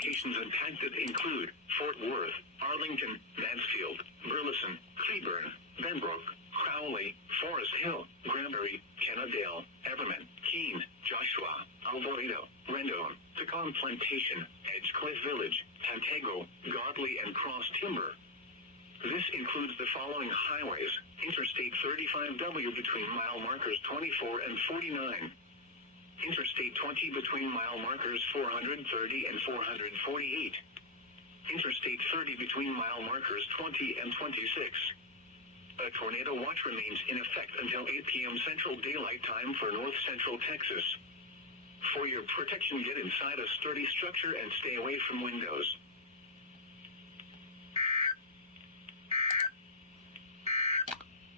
locations impacted include Fort Worth, Arlington, Mansfield, Burleson, Cleburne, Benbrook, Crowley, Forest Hill, Granbury, Kennedale, Everman, Keene, Joshua, Alvarado, Rendon, Pecan Plantation, Edgecliff Village, Pantego, Godley, and Cross Timber. This includes the following highways: Interstate 35W between mile markers 24 and 49. Interstate 20 between mile markers 430 and 448. Interstate 30 between mile markers 20 and 26. A tornado watch remains in effect until 8 p.m. Central Daylight Time for North Central Texas. For your protection, get inside a sturdy structure and stay away from windows.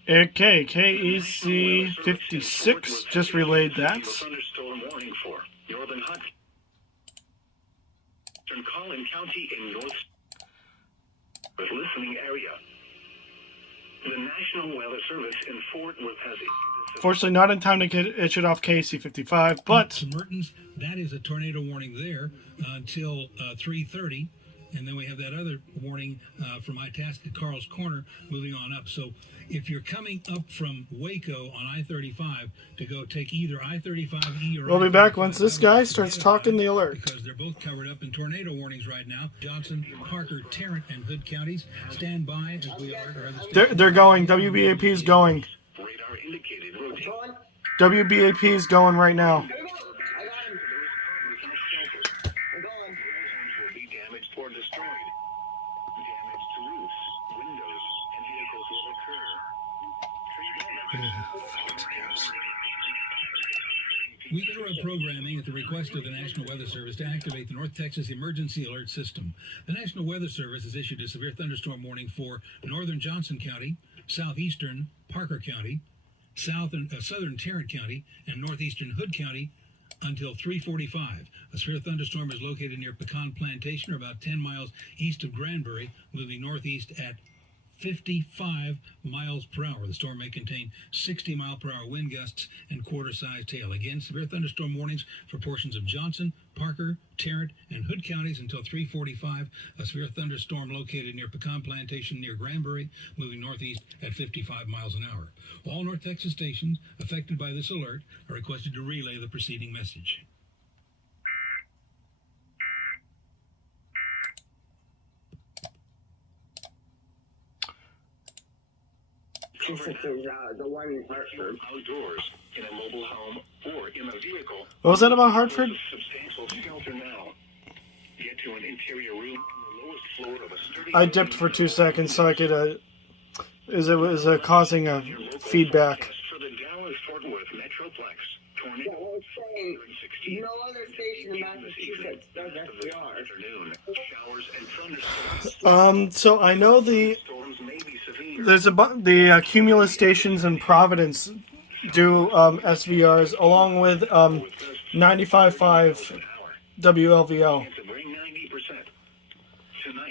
Okay, KEC 56 just relayed that. Thunderstorm warning for northern Hudson, Collin County in north listening area. The National Weather Service in Fort Worth has issued. Fortunately, not in time to get issued off KEC 55, but Mertens, that is a tornado warning there until 3:30. And then we have that other warning from Itasca, Carl's Corner, moving on up. So if you're coming up from Waco on I-35 to go take either I-35E or we'll be back once this guy starts talking the alert. Because they're both covered up in tornado warnings right now. Johnson, Parker, Tarrant, and Hood counties stand by as we are. They're going. WBAP is going. Radar indicated rotate. WBAP is going right now. Or destroyed. Damage to roofs, windows, and vehicles will occur. We interrupt programming at the request of the National Weather Service to activate the North Texas Emergency Alert System. The National Weather Service has issued a severe thunderstorm warning for northern Johnson County, southeastern Parker County, southern Tarrant County, and northeastern Hood County until 3:45. A severe thunderstorm is located near Pecan Plantation, or about 10 miles east of Granbury, moving northeast at 55 miles per hour. The storm may contain 60-mile-per-hour wind gusts and quarter-sized hail. Again, severe thunderstorm warnings for portions of Johnson, Parker, Tarrant, and Hood counties until 3:45. A severe thunderstorm located near Pecan Plantation near Granbury, moving northeast at 55 miles an hour. All North Texas stations affected by this alert are requested to relay the preceding message. The one in Hartford. Outdoors, in a mobile home, or in a vehicle. What was that about Hartford? Substantial shelter now. Get to an interior room on the lowest floor of a sturdy. I dipped for 2 seconds so I could. It was causing a feedback. For the Dallas-Fort Worth Metroplex, tornado. Yeah, well, it's saying no other station in Massachusetts does SVR. Showers and thunderstorms. So I know Storms may be severe. there's the Cumulus stations in Providence do SVRs along with 95.5 WLVL.